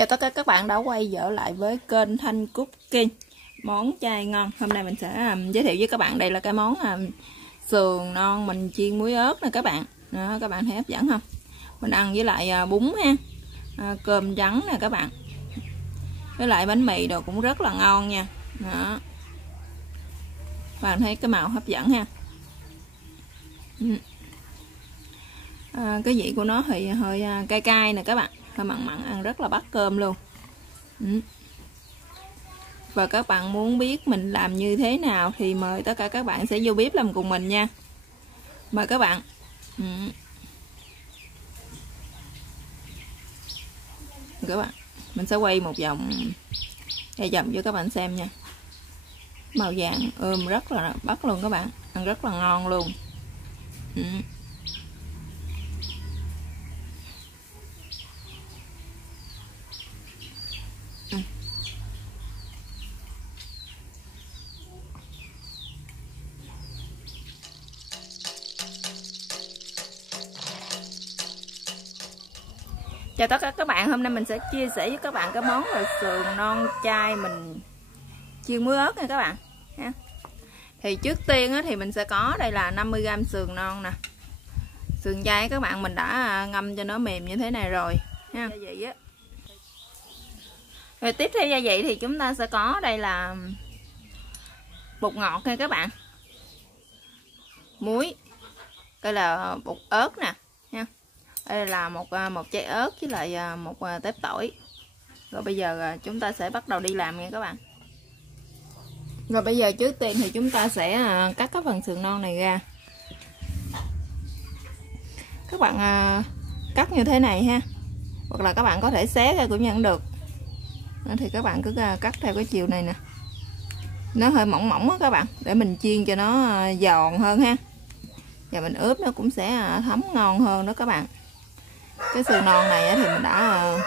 Chào tất cả các bạn đã quay trở lại với kênh Thanh Cooking. Món chay ngon. Hôm nay mình sẽ giới thiệu với các bạn, đây là cái món sườn non mình chiên muối ớt nè các bạn. Đó, các bạn thấy hấp dẫn không? Mình ăn với lại bún ha, cơm trắng nè các bạn, với lại bánh mì đồ cũng rất là ngon nha. Đó, các bạn thấy cái màu hấp dẫn ha. Cái vị của nó thì hơi cay cay nè các bạn, hơi mặn mặn, ăn rất là bắt cơm luôn. Và các bạn muốn biết mình làm như thế nào thì mời tất cả các bạn sẽ vô bếp làm cùng mình nha. Mời các bạn. Các bạn, mình sẽ quay một vòng cho các bạn xem nha. Màu vàng rất là bắt luôn các bạn, ăn rất là ngon luôn. Chào tất cả các bạn, hôm nay mình sẽ chia sẻ với các bạn cái món là sườn non chay mình chiên muối ớt nha các bạn ha. Thì trước tiên thì mình sẽ có đây là 50g sườn non nè. Sườn chay các bạn mình đã ngâm cho nó mềm như thế này rồi ha. Gia vị á. Rồi tiếp theo gia vị thì chúng ta sẽ có đây là bột ngọt nha các bạn, muối, đây là bột ớt nè nha. Đây là một trái ớt với lại một tép tỏi. Rồi bây giờ chúng ta sẽ bắt đầu đi làm nha các bạn. Rồi bây giờ trước tiên thì chúng ta sẽ cắt cái phần sườn non này ra. Các bạn cắt như thế này ha, hoặc là các bạn có thể xé ra cũng vẫn được. Đó, thì các bạn cứ cắt theo cái chiều này nè, nó hơi mỏng mỏng á các bạn, để mình chiên cho nó giòn hơn ha, và mình ướp nó cũng sẽ thấm ngon hơn đó các bạn. Cái sườn non này thì mình đã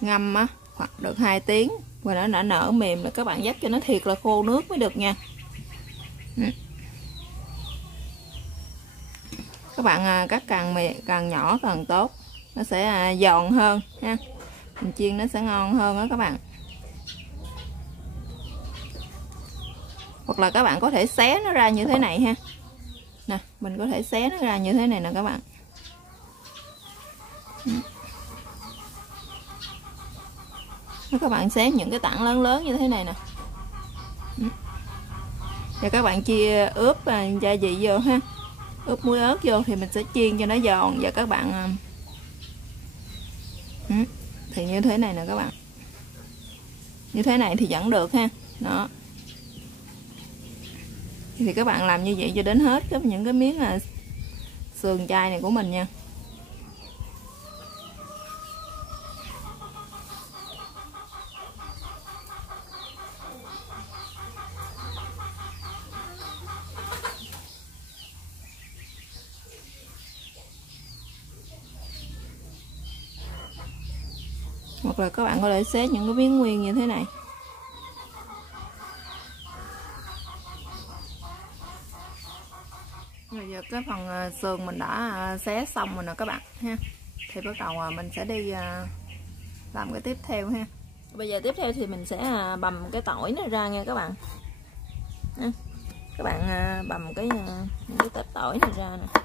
ngâm hoặc được 2 tiếng và nó đã nở mềm rồi, các bạn dắt cho nó thiệt là khô nước mới được nha. Các bạn cắt càng nhỏ càng tốt, nó sẽ giòn hơn ha, mình chiên nó sẽ ngon hơn đó các bạn. Hoặc là các bạn có thể xé nó ra như thế này ha. Nè, mình có thể xé nó ra như thế này nè các bạn. Các bạn xé những cái tảng lớn lớn như thế này nè. Và các bạn chia ướp gia vị vô ha, ướp muối ớt vô thì mình sẽ chiên cho nó giòn. Và các bạn thì như thế này nè các bạn, như thế này thì vẫn được ha. Đó, thì các bạn làm như vậy cho đến hết những cái miếng sườn chay này của mình nha. Hoặc là các bạn có thể xé những cái miếng nguyên như thế này. Rồi giờ cái phần sườn mình đã xé xong rồi nè các bạn ha. Thì bắt đầu mình sẽ đi làm cái tiếp theo ha. Bây giờ tiếp theo thì mình sẽ bằm cái tỏi này ra nha các bạn. Các bạn bằm những cái tép tỏi này ra nè,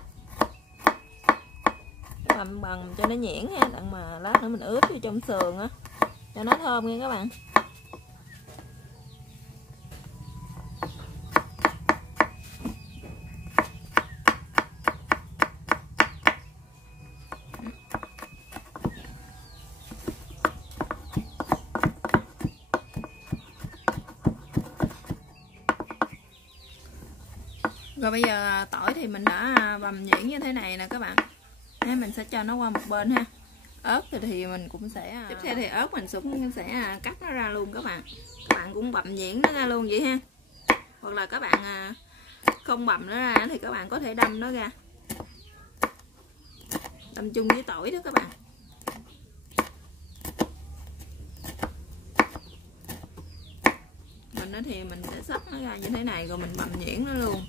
bằm cho nó nhuyễn ha, đặng mà lát nữa mình ướp vô trong sườn á cho nó thơm nha các bạn. Rồi bây giờ tỏi thì mình đã bằm nhuyễn như thế này nè các bạn. Mình sẽ cho nó qua một bên ha. Ớt thì mình cũng sẽ tiếp theo thì ớt mình cũng sẽ cắt nó ra luôn các bạn. Các bạn cũng bằm nhuyễn nó ra luôn vậy ha. Hoặc là các bạn không bằm nó ra thì các bạn có thể đâm nó ra, đâm chung với tỏi đó các bạn. Mình thì mình sẽ xắt nó ra như thế này rồi mình bằm nhuyễn nó luôn.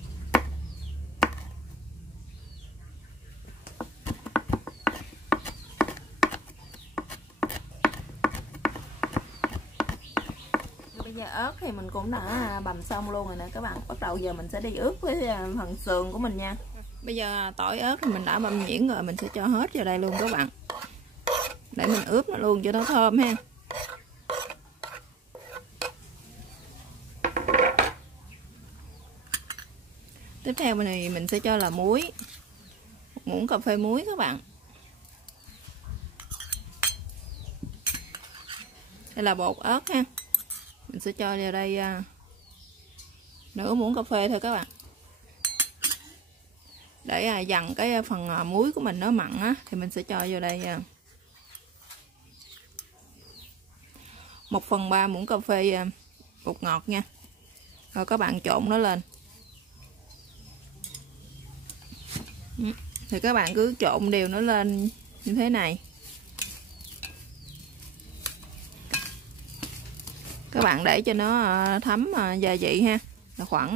giờ ớt thì mình cũng đã bằm xong luôn rồi nè các bạn. Bắt đầu giờ mình sẽ đi ướp với phần sườn của mình nha. Bây giờ tỏi ớt thì mình đã băm nhuyễn rồi, mình sẽ cho hết vào đây luôn các bạn, để mình ướp nó luôn cho nó thơm ha. Tiếp theo này mình sẽ cho là muối, 1 muỗng cà phê muối các bạn. Đây là bột ớt ha, mình sẽ cho vào đây nửa muỗng cà phê thôi các bạn, để dằn cái phần muối của mình nó mặn á, thì mình sẽ cho vào đây 1/3 muỗng cà phê bột ngọt nha. Rồi các bạn trộn nó lên. Thì các bạn cứ trộn đều nó lên như thế này. Các bạn để cho nó thấm gia vị ha, là khoảng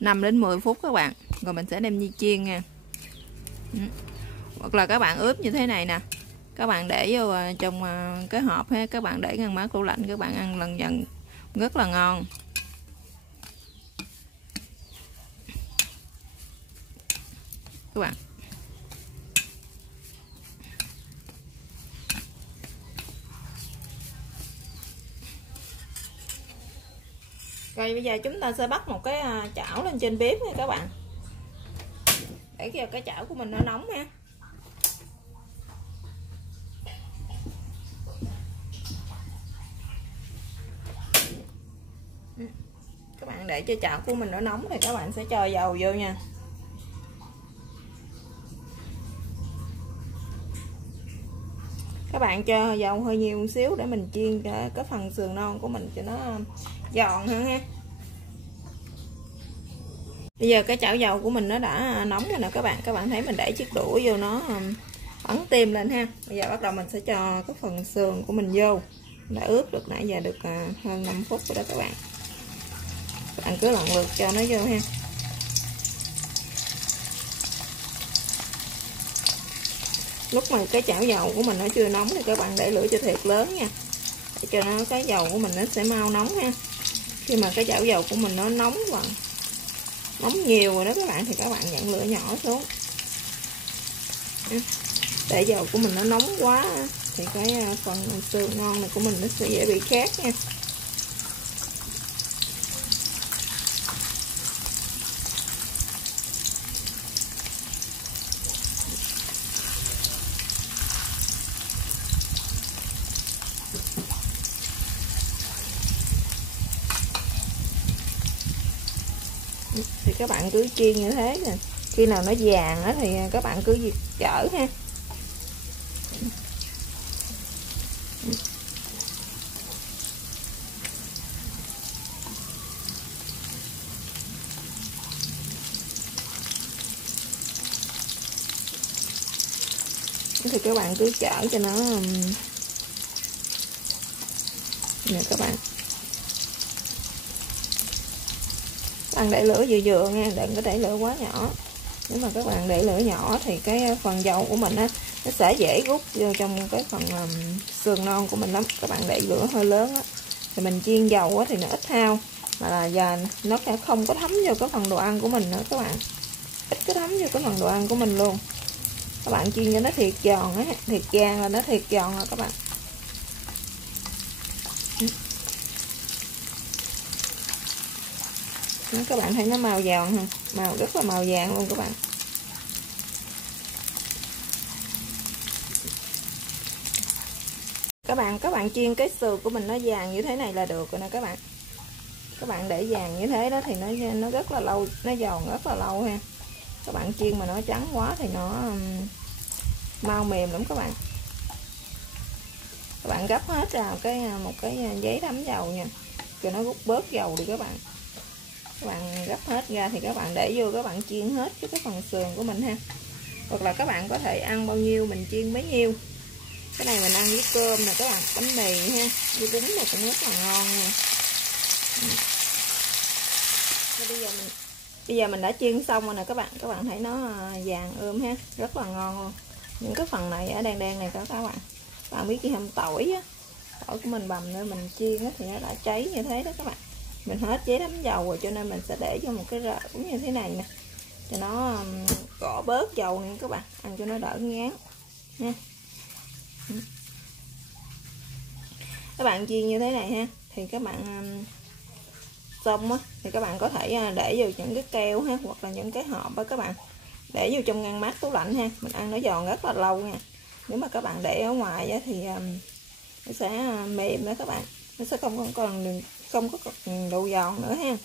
5 đến 10 phút các bạn. Rồi mình sẽ đem đi chiên nha. Hoặc là các bạn ướp như thế này nè, các bạn để vô trong cái hộp ha, các bạn để ngăn mát tủ lạnh, các bạn ăn lần dần rất là ngon. Các bạn rồi bây giờ chúng ta sẽ bắt một cái chảo lên trên bếp nha các bạn, để cho cái chảo của mình nó nóng ha. Các bạn để cho chảo của mình nó nóng thì các bạn sẽ cho dầu vô nha. Các bạn cho dầu hơi nhiều một xíu để mình chiên cái phần sườn non của mình cho nó giòn hơn ha. Bây giờ cái chảo dầu của mình nó đã nóng rồi nè các bạn. Các bạn thấy mình để chiếc đũa vô nó ấn tim lên ha. Bây giờ bắt đầu mình sẽ cho cái phần sườn của mình vô. Đã ướp được nãy giờ được hơn 5 phút rồi đó các bạn. Các bạn cứ lần lượt cho nó vô ha. Lúc mà cái chảo dầu của mình nó chưa nóng thì các bạn để lửa cho thiệt lớn nha, để cho nó cái dầu của mình nó sẽ mau nóng ha. Khi mà cái chảo dầu của mình nó nóng và nóng nhiều rồi đó các bạn, thì các bạn nhận lửa nhỏ xuống. Để dầu của mình nó nóng quá thì cái phần sườn ngon này của mình nó sẽ dễ bị khét nha. Thì các bạn cứ chiên như thế nè, khi nào nó vàng á thì các bạn cứ chở ha. Thì các bạn cứ chở cho nó nè các bạn. Các bạn để lửa vừa vừa nha, đừng có để lửa quá nhỏ. Nếu mà các bạn để lửa nhỏ thì cái phần dầu của mình á, nó sẽ dễ rút vô trong cái phần sườn non của mình lắm. Các bạn để lửa hơi lớn á, thì mình chiên dầu á thì nó ít hao, mà là giờ nó sẽ không có thấm vô cái phần đồ ăn của mình nữa các bạn, ít có thấm vô cái phần đồ ăn của mình luôn. Các bạn chiên cho nó thiệt giòn á, thiệt vàng là nó thiệt giòn rồi các bạn. Đó, các bạn thấy nó màu giòn ha, màu rất là màu vàng luôn các bạn. Các bạn chiên cái sườn của mình nó vàng như thế này là được rồi nè các bạn. Các bạn để vàng như thế đó thì nó rất là lâu, nó giòn rất là lâu ha. Các bạn chiên mà nó trắng quá thì nó mau mềm lắm các bạn. Các bạn gấp hết ra một cái giấy thấm dầu nha, cho nó rút bớt dầu đi các bạn. Các bạn gấp hết ra thì các bạn để vô, các bạn chiên hết cái phần sườn của mình ha. Hoặc là các bạn có thể ăn bao nhiêu mình chiên bấy nhiêu. Cái này mình ăn với cơm nè các bạn, bánh mì ha, với bún này cũng rất là ngon nha. Bây giờ mình đã chiên xong rồi nè các bạn thấy nó vàng ươm ha, rất là ngon luôn. Những cái phần này ở đen đen này các bạn biết chi không, tỏi á, tỏi của mình bằm nữa mình chiên thì nó đã cháy như thế đó các bạn. Mình hết giấy đấm dầu rồi cho nên mình sẽ để cho một cái rổ như thế này nè, cho nó cọ bớt dầu nè các bạn, ăn cho nó đỡ ngán nha. Các bạn chiên như thế này ha, thì các bạn xong á thì các bạn có thể để vào những cái keo ha, hoặc là những cái hộp á các bạn, để vô trong ngăn mát tủ lạnh ha, mình ăn nó giòn rất là lâu nha. Nếu mà các bạn để ở ngoài á thì nó sẽ mềm đó các bạn, nó sẽ không có còn độ giòn nữa ha.